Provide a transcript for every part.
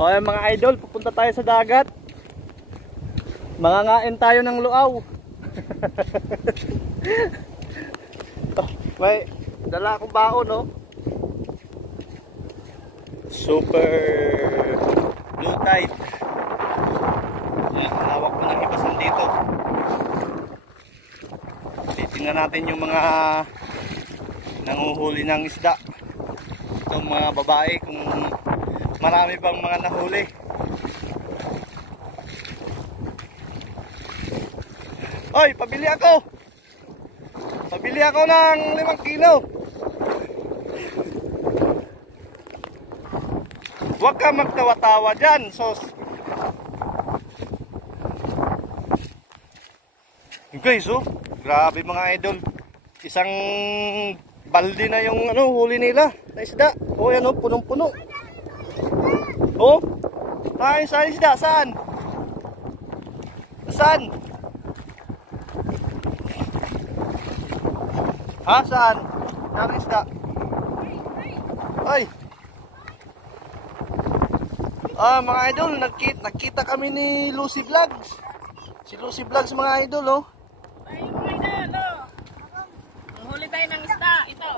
O yung mga idol, pupunta tayo sa dagat. Mangangain tayo ng luaw. Oh, may dala akong baon, no? Super blue tide. Yan, hawak ko ng ibasan dito. Titingnan natin yung mga nanguhuli ng isda. Itong mga babae, kung marami bang mga nahuli. Oy, pabili ako! Pabili ako ng 5 kilo. Huwag ka magtawa-tawa dyan, sos. Guys, oh, grabe mga idol. Isang balde na yung huli nila na isda. Oh, yan, oh, punong-puno. Oh, ay, saan isda? Saan? Saan? Ha? Saan? Saan isda? Ay. Mga idol, nagkita kami ni Lucy Vlogs. Si Lucy Vlogs, mga idol, oh. Ay, mga idol, oh. Manghuli tayo ng isda, ito.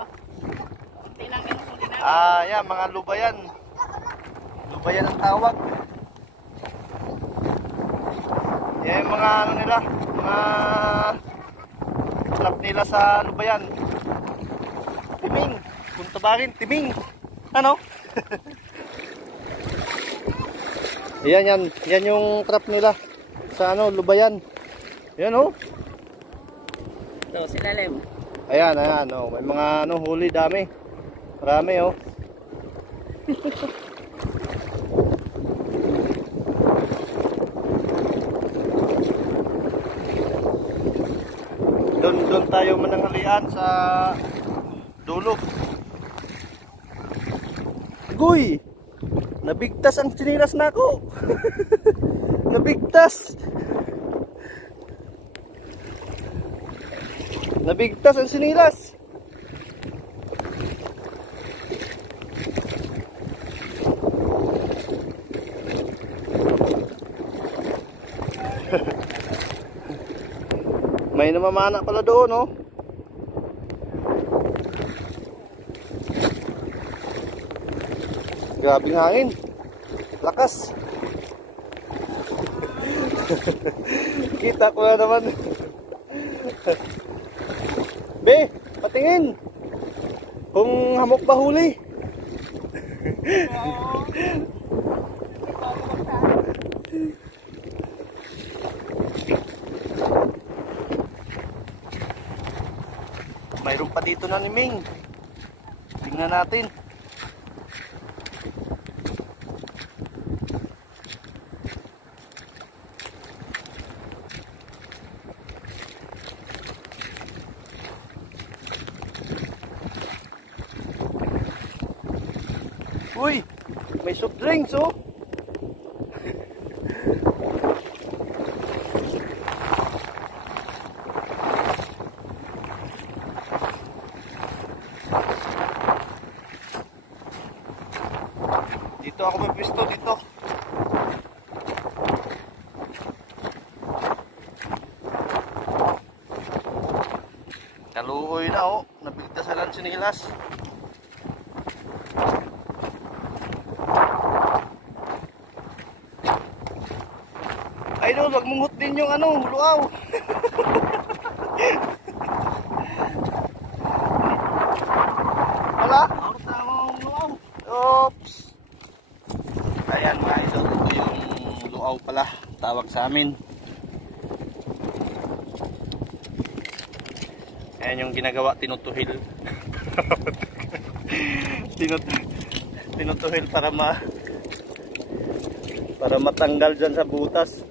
Kunti lang yung huli namin. Yan, mga lubayan. Lubayan ang tawag. Yan yung mga nila, mga trap nila sa lubayan. Timing, kung tabarin, timing. Ano? Yan yung trap nila sa lubayan. Yan, oh. Ito, silalim. Ayan, oh. May mga huli, dami. Marami, oh. Doon tayo mananghalian sa dulo. Guy! Nabigtas ang sinilas na ako. Nabigtas. Nabigtas ang sinilas. May namamana pala doon, oh. Grabing hangin. Lakas. Kita ko na naman. Be, patingin. Kung hamok ba huli. Mayroon pa dito na ni Ming. Tingnan natin. Uy, may soft drinks, oh. Dito ako may pwesto, dito. Kaluoy na, oh. Nabigtasan ang sinilas. Idol, wag mong hutin yung luaw. Wala? Luaw. Oops. Ayan mga idol, ito yung luaw pala, tawag sa amin. Ayan yung ginagawa, tinutuhil. Tinutuhil para matanggal dyan sa butas.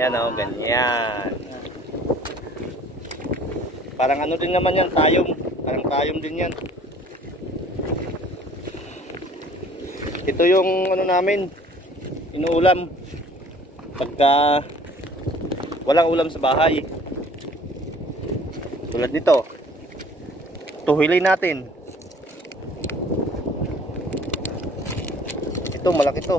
Yan, oh, ganyan. Parang din naman yan, tayom. Parang tayom din yan. Ito yung namin, inuulam pagka walang ulam sa bahay. Tulad nito, tuhilin natin. to, malaki to.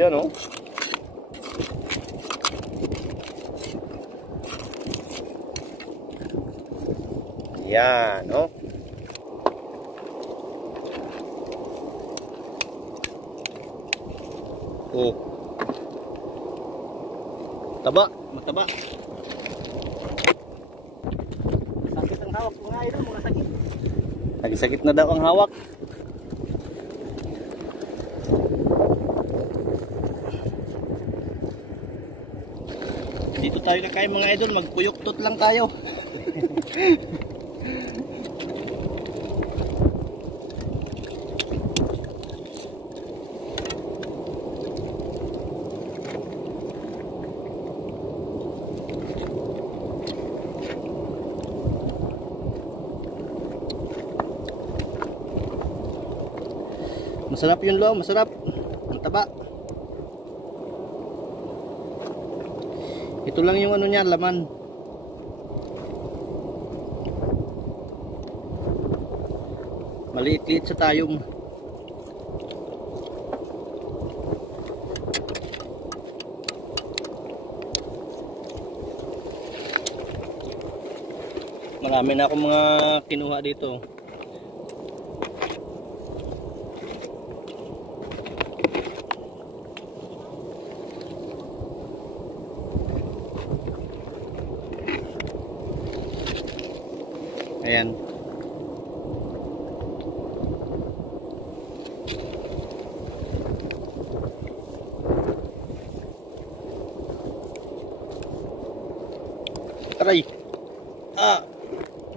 Yan oh. Yan oh. Oh. Taba, mataba. Sakit ang hawak mga idol, mga sakit. Sakit na daw ang hawak. Dito tayo kakain mga idol, magpuyok-tot lang tayo. Masarap yung luaw, masarap. Ang taba. Ito lang yung ano niya, laman. Maliit-liit sa tayong. Marami na akong mga kinuha dito. Ayan. Aray.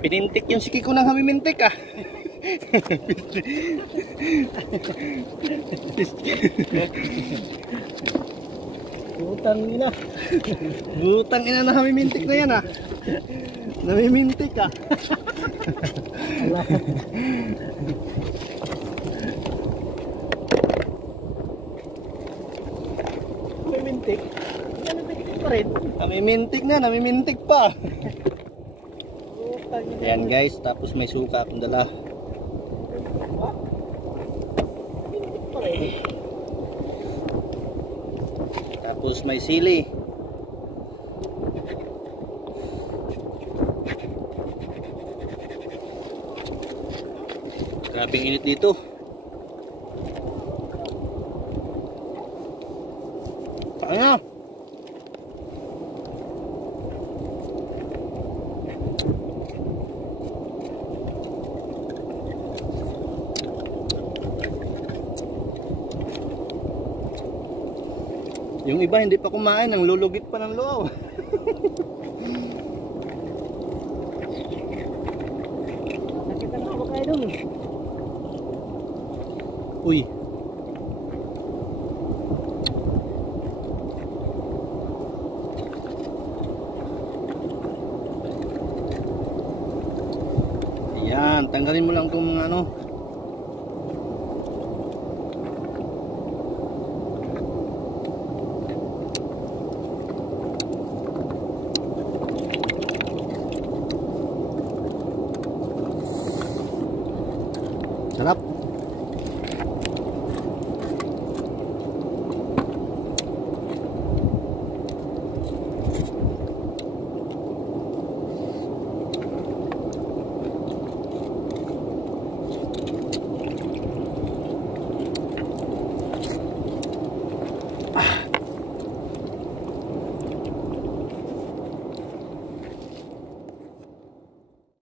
Pinintik yung siki ko ng hamimintik ah. Butang ina. Butang ina na hamimintik na yan ah. Namimintik ah. Namimintik. Namimintik pa rin. Namimintik na, namimintik pa. Ayan guys, tapos may suka akong dala. Tapos may sili. Grabing init dito. Kaya. Yung iba hindi pa kumain, ang lulugit pa ng luaw. Nakita na ako kayo dun. Uy. Ayan, tanggalin mo lang itong mga ano.